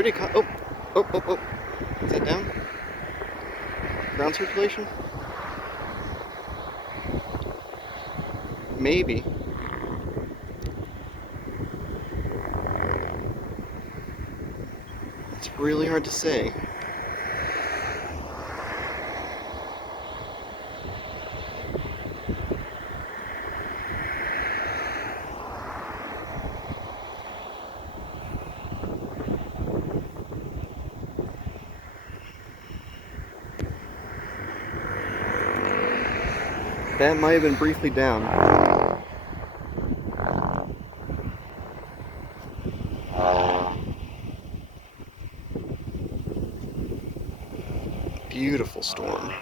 pretty oh, oh, oh, oh. Is that down? Ground circulation? Maybe. It's really hard to say. That might have been briefly down. Beautiful storm.